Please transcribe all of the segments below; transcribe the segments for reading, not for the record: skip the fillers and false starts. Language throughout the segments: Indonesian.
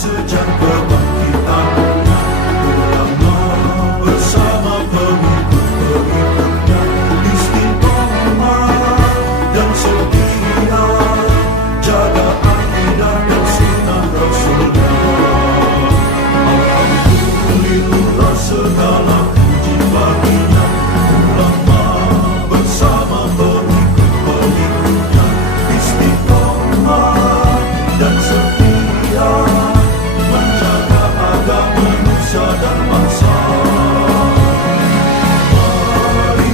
sejak kebangkitan ulama bersama pengikut-pengikutnya istiqomah dan setia jaga akidah dan sunnah Rasulnya. Alhamdulillah segala puji baginya, ulama bersama pengikut-pengikutnya istiqomah dan setia menjaga agama manusia dan bangsa. Mari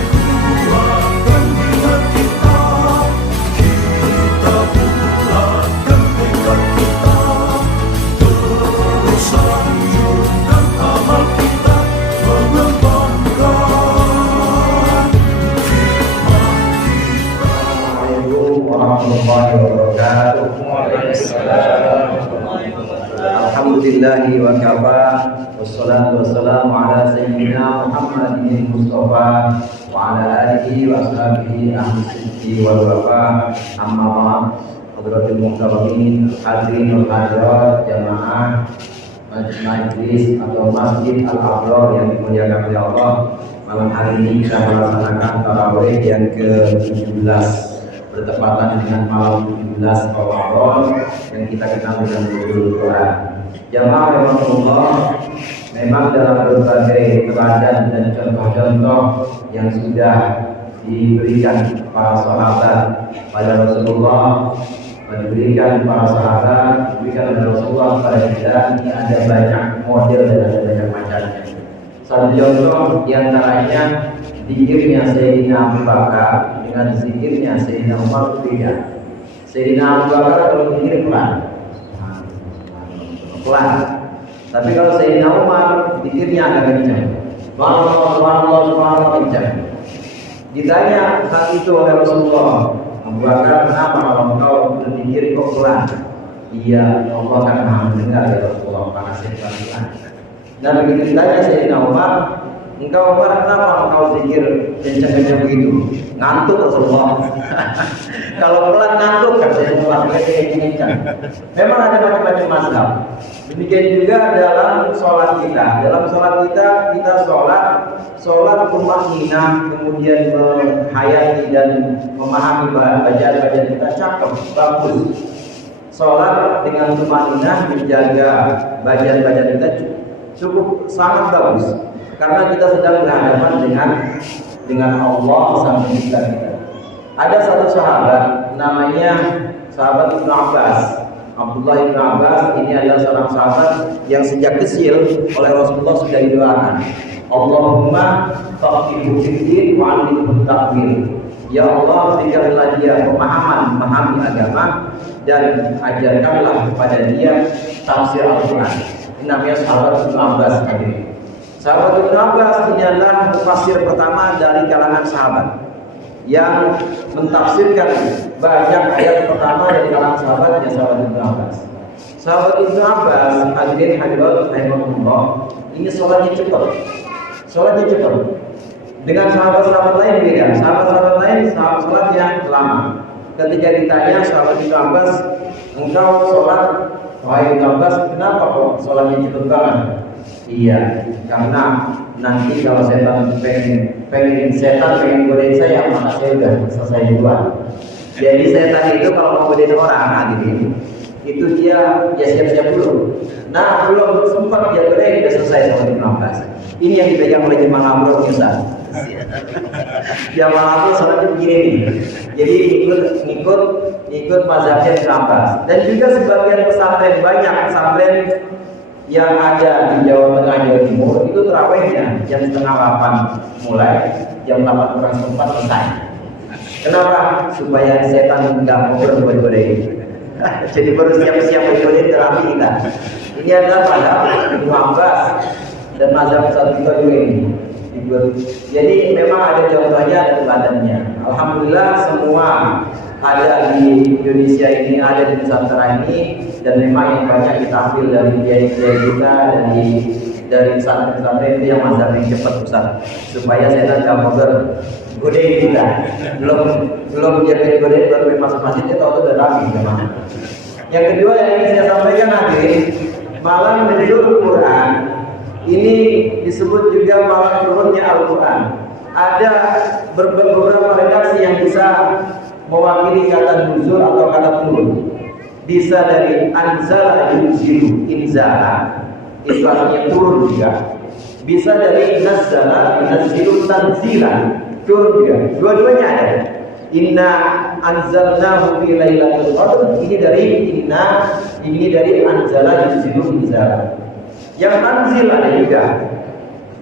kuatkan niat kita, kita bulatkan tekad kita, terus lanjutkan amal kita, mengembangkan hikmah kita. Assalamualaikum warahmatullahi wabarakatuh. Alhamdulillahi wa kafa, wassalatu wassalamu ala sayyidina Muhammadin Mustafa wa ala alihi wa ashabihi ahli sidqi wal wafa. Amma ba'd. Hadratul muhtaramin, hadirin wal hadirat, jamaah majlis atau Masjid Al-Abrar yang dimuliakan oleh Allah. Malam hari ini kita melaksanakan tarawih yang ke-17 bertepatan dengan malam 17 Ramadan yang kita kenal dengan Nurul Quran. Jamaah rahimakumullah, memang dalam berbagai teladan dan contoh-contoh yang sudah diberikan para sahabat pada Rasulullah, diberikan para sahabat, diberikan oleh Rasulullah pada kita, ini ada banyak model dan ada banyak macamnya. Satu contoh diantaranya zikirnya Sayyidina Abu Bakar dengan zikirnya Sayyidina Umar beda. Sayyidina Abu Bakar kalau zikir pelan, tapi kalau Sayyidina Umar zikirnya agak kencang. Subhanallah kencang. Ditanya saat itu oleh Rasulullah, Abu Bakar, kenapa kalau engkau berzikir kok pelan? Iya, Allah akan maha mendengar ya Rasulullah, karena saya pelan. Dan begitu ditanya Sayyidina Umar, engkau Umar, kenapa engkau zikir kencang-kencang begitu? Ngantuk Rasulullah. Kalau pelan ngantuk kan Sayyidina Umar, kencang. Memang ada macam-macam mazhab. Demikian juga dalam sholat kita. Dalam sholat kita sholat tumakninah, kemudian menghayati dan memahami bacaan-bacaan kita cakep, bagus. Sholat dengan tumakninah, menjaga bacaan-bacaan kita cukup sangat bagus, karena kita sedang berhadapan dengan Allah Sang Pencipta kita. Ada satu sahabat namanya sahabat Ibnu Abbas. Abdullah bin Abbas ini adalah seorang sahabat yang sejak kecil oleh Rasulullah sudah didoakan, Allahumma faqihu fiddin wa 'allimhu ta'wil. Ya Allah, berikanlah dia pemahaman memahami agama dan ajarkanlah kepada dia tafsir Al-Quran. Ini namanya sahabat Ibnu Abbas. Sahabat Ibnu Abbas ini adalah mufassir pertama dari kalangan sahabat yang mentafsirkan banyak ayat pertama dari kalangan sahabatnya, sahabat Ibnu Abbas. Sahabat Ibnu Abbas, hadirin hadirat rahimahullah, ini sholatnya cepat. Dengan sahabat-sahabat lain beda. Sahabat-sahabat lain sholatnya lama. Ketika ditanya sahabat Ibnu Abbas, engkau sholat, wahai Ibnu Abbas, kenapa kok sholatnya cepat banget? Iya, karena nanti kalau setan pengen godain saya, maka saya udah selesai duluan. Jadi setan itu kalau mau godain orang itu dia siap-siap dulu. Nah, belum sempat dia godain, udah selesai sama Ibnu Abbas. Ini yang dipegang oleh jemaah Amrul Ustaz. Jemaah Amrul sholatnya begini nih. Jadi ikut mazhabnya Ibnu Abbas. Dan juga sebagian pesantren, banyak pesantren yang ada di Jawa Tengah, Jawa Timur, itu terawihnya jam 7:30 mulai, jam 8:04 selesai. Kenapa? Supaya setan nggak mau bergodain. Jadi baru siap-siap bergodain terawih kita. Ini adalah mazhab Ibnu Abbas dan mazhab satu juga ini. Jadi memang ada contohnya dan teladannya. Alhamdulillah semua ada di Indonesia ini, ada di Nusantara ini, dan memang yang banyak kita ambil dari kiai-kiai kita, dari pesantren-pesantren itu yang mazhab yang cepat Ustaz, supaya setan nggak mau bergodain kita. Belum dia godain, belum masuk masjid, kita udah rapi gimana. Yang kedua yang ingin saya sampaikan hadirin, malam nuzul Quran ini disebut juga malam turunnya Al-Quran. Ada beberapa redaksi yang bisa mewakili kata nuzul atau kata turun. Bisa dari anzala yunzilu, inzala itu artinya turun juga. Bisa dari nazzala yunzilu tanzilan, turun juga. Dua-duanya ada. Inna anzalnahu fi lailatul qadr, ini dari anzala yunzilu inzala. Yang tanzil ada juga.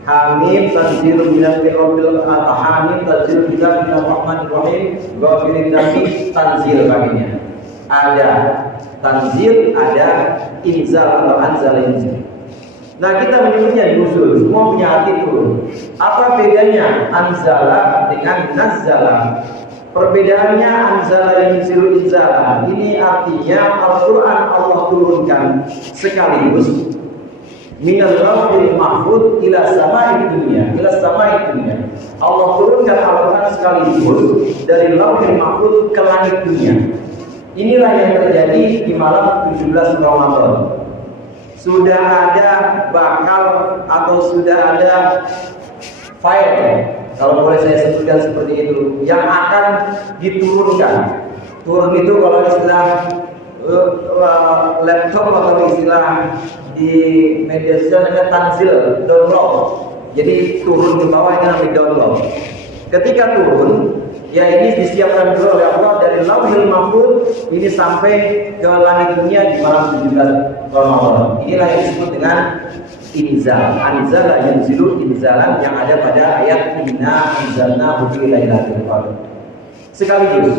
Hamim tanzilu minal rabbil alamin, hamim tanzilu minal rahmanir rahim, ghafirin dzambi, tanzil baginya. Ada tanzil, ada inzal atau anzal inzil. Nah, kita menyebutnya nuzul, semua punya arti turun. Apa bedanya anzala dengan nazzala? Perbedaannya anzala yunzilu inzala. Ini artinya Al-Quran Allah turunkan sekaligus minal lauhil mahfuz ila sama'id dunya, Allah turunkan Al-Quran sekaligus dari lauhil mahfuz ke langit dunia. Inilah yang terjadi di malam 17 Ramadan. Sudah ada bakal atau sudah ada file, kalau boleh saya sebutkan seperti itu, yang akan diturunkan. Turun itu kalau istilah laptop atau istilah di media sosial namanya tanzil, download. Jadi turun di bawah ini namanya download. Ketika turun, ya ini disiapkan dulu oleh Allah dari lauhil mahfuz ini sampai ke langit dunia di malam 17 Ramadan. Inilah yang disebut dengan inzal. Anzala yunzilu inzalan yang ada pada ayat inna anzalnahu fi lailatul qadr. Sekaligus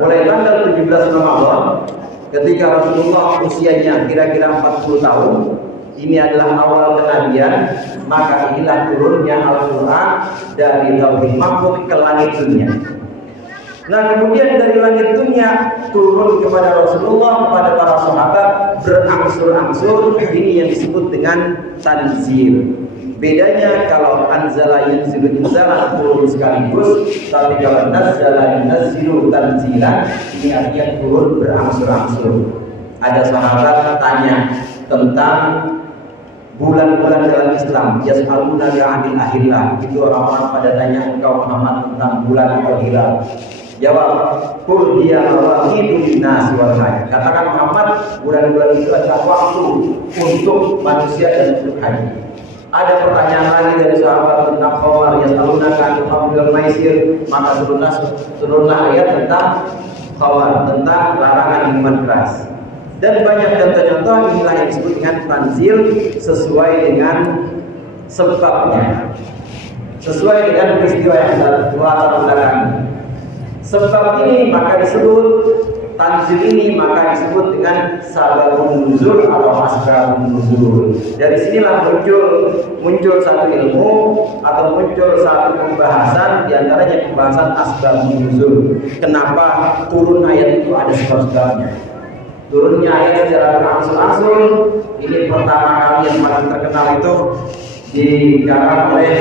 mulai tanggal 17 Ramadan ketika Rasulullah usianya kira-kira 40 tahun, ini adalah awal kenabian, maka inilah turunnya Al-Quran dari lauhil mahfuz ke langit dunia. Nah, kemudian dari langit dunia turun kepada Rasulullah, kepada para sahabat berangsur-angsur. Ini yang disebut dengan tanzil. Bedanya kalau anzala yunzilu inzalan turun sekaligus, tapi kalau nazzala yunzilu tanzilan ini artinya turun berangsur-angsur. Ada sahabat tanya tentang bulan-bulan dalam Islam, yas'alunaka 'anil ahillah. Itu orang-orang pada tanya engkau Muhammad tentang bulan atau hilal. Jawab, qul hiya mawaqitu linnas wal hajj. Katakan Muhammad, bulan-bulan itu adalah waktu untuk manusia dan untuk haji. Ada pertanyaan lagi dari sahabat tentang khamar, yas'alunaka 'anil khamri wal maisir, maka turunlah ayat tentang khamar, tentang larangan minuman keras. Dan banyak contoh-contoh. Inilah yang disebut dengan tanzil sesuai dengan sebabnya, sesuai dengan peristiwa yang telah belakang. Sebab ini maka disebut tanzil, ini maka disebut dengan sababun nuzul atau asbabun nuzul. Dari sinilah muncul satu ilmu atau muncul satu pembahasan, diantaranya pembahasan asbabun nuzul. Kenapa turun ayat itu ada sebab-sebabnya. Turunnya ayat secara berangsur-angsur ini pertama kali yang paling terkenal itu digarap oleh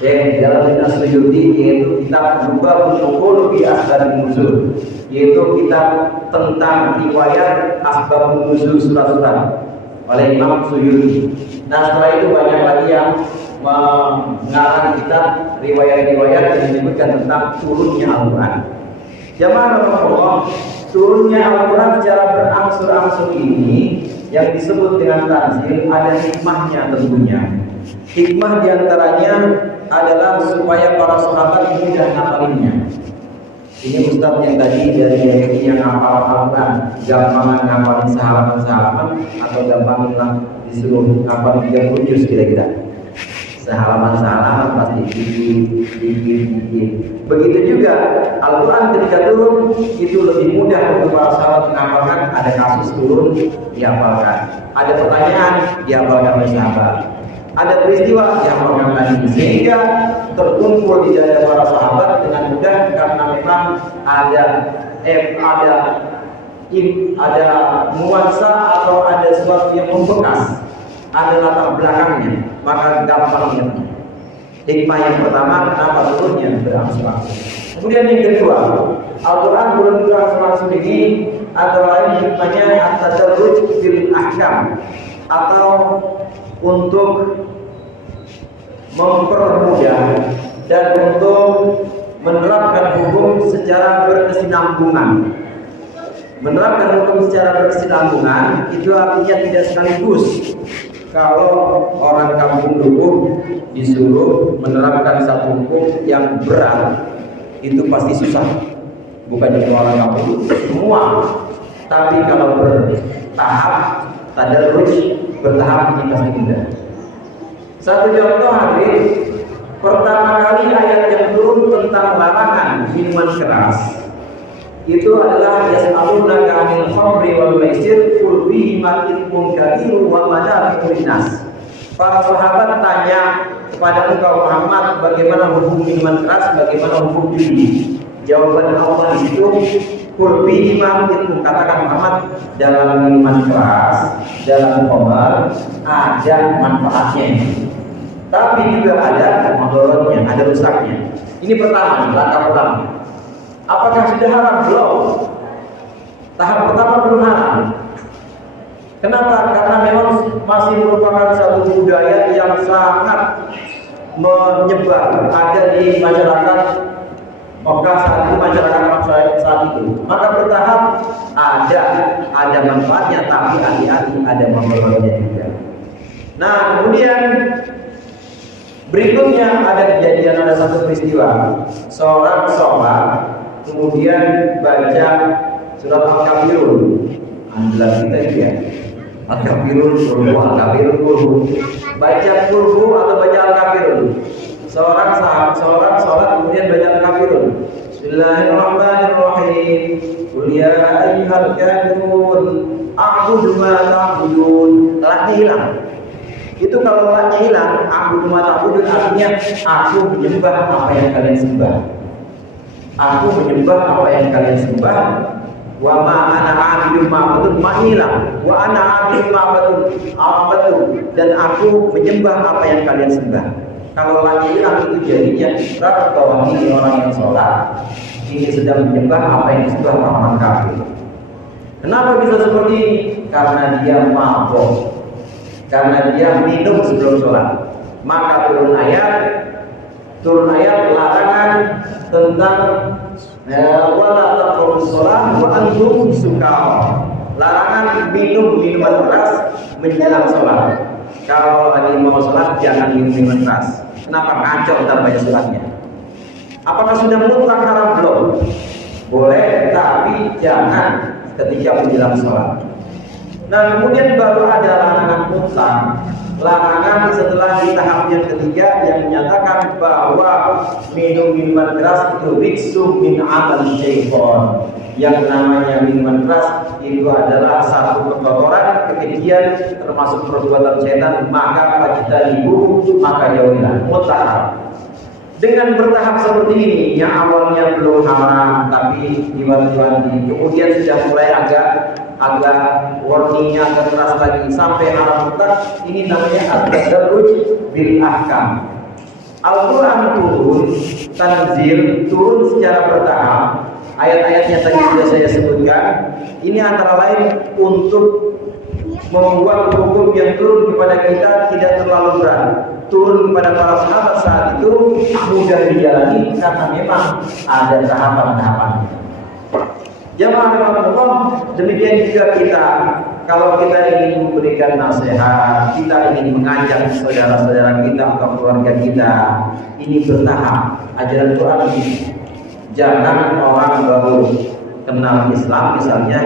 Syekh Jalaluddin As-Suyuti, yaitu kitab Lubabun Nuqul fi Asbabun Nuzul, yaitu kitab tentang riwayat Asbabun Nuzul surat-surat oleh Imam Suyuti. Nah, setelah itu banyak lagi yang mengarang kitab riwayat-riwayat yang menyebutkan tentang turunnya Al-Quran. Jamaah Allah, turunnya Al-Quran secara berangsur-angsur ini yang disebut dengan tanzil ada hikmahnya tentunya. Hikmah diantaranya adalah supaya para sahabat mudah ngapalinnya. Ini Ustaz yang tadi dari yang ngapal Al-Quran, gampangan ngapalin sehalaman-sehalaman atau gampang disuruh ngapalin 30 juz kira-kira. Sehalaman-sehalaman pasti dikit. Begitu juga Al-Quran ketika turun itu lebih mudah untuk para sahabat menghafalkan. Ada kasus turun dihafalkan, ada pertanyaan dihafalkan oleh sahabat, ada peristiwa dihafalkan lagi, sehingga terkumpul di dada para sahabat dengan mudah karena memang ada nuansa atau ada sesuatu yang membekas, ada latar belakangnya, maka gampang ingat. Hikmah yang pertama, kenapa turunnya berangsur-angsur. Kemudian yang kedua, Al-Quran turun berangsur-angsur ini antara lain hikmahnya at-tadarruj fil ahkam ahkam atau untuk mempermudah dan untuk menerapkan hukum secara berkesinambungan. Menerapkan hukum secara berkesinambungan itu artinya tidak sekaligus. Kalau orang kampung dulu disuruh menerapkan satu hukum yang berat, itu pasti susah. Bukan cuma orang kampung dulu, semua. Tapi kalau bertahap, tadarruj, bertahap ini pasti mudah. Satu contoh hadir, pertama kali ayat yang turun tentang larangan minuman keras itu adalah yas'alunaka 'anil khamri wal maisir qul bihima itsmun katsirun wa manafi'un linnas. Para sahabat tanya kepada engkau Muhammad, bagaimana hukum minuman keras, bagaimana hukum judi? Jawaban Allah itu qul bihima itsmun, katakan Muhammad, dalam minuman keras, dalam khamr ada manfaatnya. Tapi juga ada mudaratnya, ada rusaknya. Ini pertama, langkah pertama. Apakah sudah haram? Belum. Tahap pertama belum haram. Kenapa? Karena memang masih merupakan satu budaya yang sangat menyebar, ada di masyarakat Mekah saat itu, masyarakat Arab saat itu. Maka bertahap ada manfaatnya, tapi hati-hati ada mudaratnya juga. Nah, kemudian berikutnya ada kejadian, ada satu peristiwa. Seorang sholat, kemudian baca surat Al-Kafirun. Alhamdulillah kita itu ya. Al-Kafirun, Qur'an, Al-Kafirun, Qur'an. Baca Qur'an atau baca Al-Kafirun. Seorang sholat kemudian baca Al-Kafirun. Bismillahirrahmanirrahim. Qul ya ayyuhal kafirun a'budu ma ta'budun. Telah hilang. Itu kalau laknya hilang, aku cuma ta'budun artinya aku menyembah apa yang kalian sembah. Aku menyembah apa yang kalian sembah. Wa ma ana 'abidun ma'budun ma'ilah. Wa ana 'abidun ma'budun dan aku menyembah apa yang kalian sembah. Kalau laknya hilang itu jadinya ikrar bahwa ini orang yang sholat ini sedang menyembah apa yang disembah orang kafir. Kenapa bisa seperti ini? Karena dia mabuk. Karena dia minum sebelum sholat. Maka turun ayat larangan tentang wala taqrabus shalah wa antum sukara. Larangan minum minuman keras menjelang sholat. Kalau lagi mau sholat jangan minum minuman keras. Kenapa? Kacau tampaknya sholatnya. Apakah sudah mutlak haram? Belum. Boleh, tapi jangan ketika menjelang sholat. Nah, kemudian baru ada larangan mutlak. Larangan setelah di tahap yang ketiga yang menyatakan bahwa minum minuman keras itu rizqum min amal syaitan. Yang namanya minuman keras itu adalah satu kekotoran, kekejian, termasuk perbuatan setan. Maka fajtanibuh, maka jauhilah. Mutlak. Dengan bertahap seperti ini, yang awalnya belum haram, tapi diwanti-wanti, kemudian sudah mulai agak warningnya agak keras lagi sampai haram mutlak. Ini namanya at-tadarruj bil ahkam. Al-Quran turun, tanzil turun secara bertahap. Ayat-ayatnya tadi sudah saya sebutkan. Ini antara lain untuk membuat hukum yang turun kepada kita tidak terlalu berat. Turun kepada para sahabat saat itu mudah dijalani karena memang ada tahapan-tahapannya. Jamaah Allah, demikian juga kita. Kalau kita ingin memberikan nasihat, kita ingin mengajak saudara-saudara kita atau keluarga kita, ini bertahap. Ajaran Quran ini jangan orang baru kenal Islam misalnya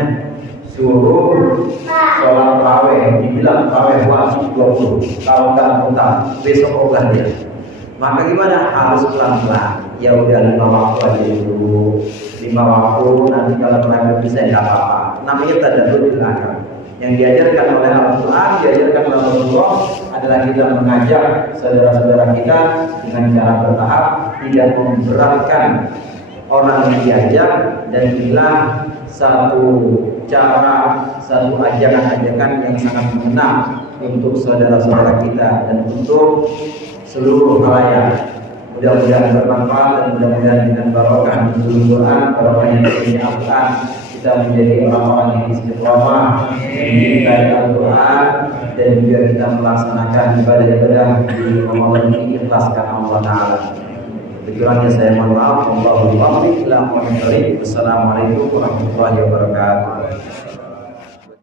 suruh sholat tarawih, dibilang tarawih wajib 20, kalau nggak muntah besok obat dia. Maka gimana? Harus pelan-pelan. Ya udah 5 waktu aja dulu, 5 waktu, nanti kalau melanggar bisa nggak apa-apa. Namanya tadarruj bil ahkam. Yang diajarkan oleh Al-Quran, diajarkan oleh Rasulullah adalah kita mengajak saudara-saudara kita dengan cara bertahap, tidak memberatkan orang yang diajak, dan inilah satu cara, satu ajakan-ajakan yang sangat mengena untuk saudara-saudara kita dan untuk seluruh khalayak. Mudah-mudahan bermanfaat dan mudah-mudahan dengan barokah nuzul Quran, barokahnya turunnya Al-Quran, kita kita menjadi orang-orang yang istiqomah di Al-Quran, dan juga kita melaksanakan ibadah-ibadah di Ramadan ini ikhlas karena Allah Ta'ala. Kurangnya saya mohon maaf. Assalamualaikum warahmatullahi wabarakatuh.